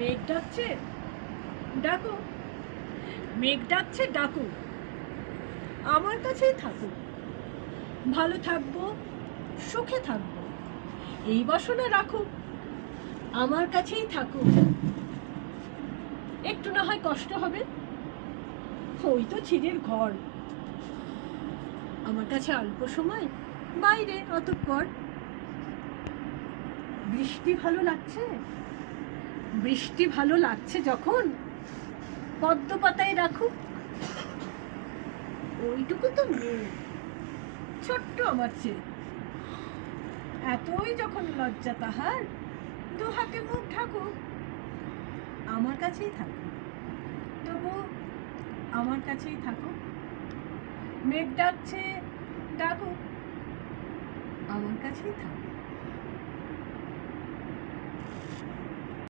মেঘ ডাকছে? ডাকো। মেঘ ডাকছে, ডাকো। আমার কাছেই থাকো। ভালো থাকব, সুখে থাকব। এই বাসনা রাখো। আমার কাছেই থাকো। একটু না হয় কষ্ট হবে। ওই তো ছিঁড়ের ঘর। আমার কাছে অল্প সময়, বাইরে অতঃপর। বৃষ্টি ভালো লাগছে? বৃষ্টি ভালো লাগছে যখন? পদ্ম পাতায় রাখুক। ওইটুকু তো মেয়ে ছোট্ট আমার চেয়ে এতই যখন লজ্জা তাহার, দু হাতে মুখ ঢাকুক। আমার কাছেই থাকুক। তবু আমার কাছেই থাকুক। মেঘ ডাকছে, ডাকুক। আমার কাছেই থাকুক।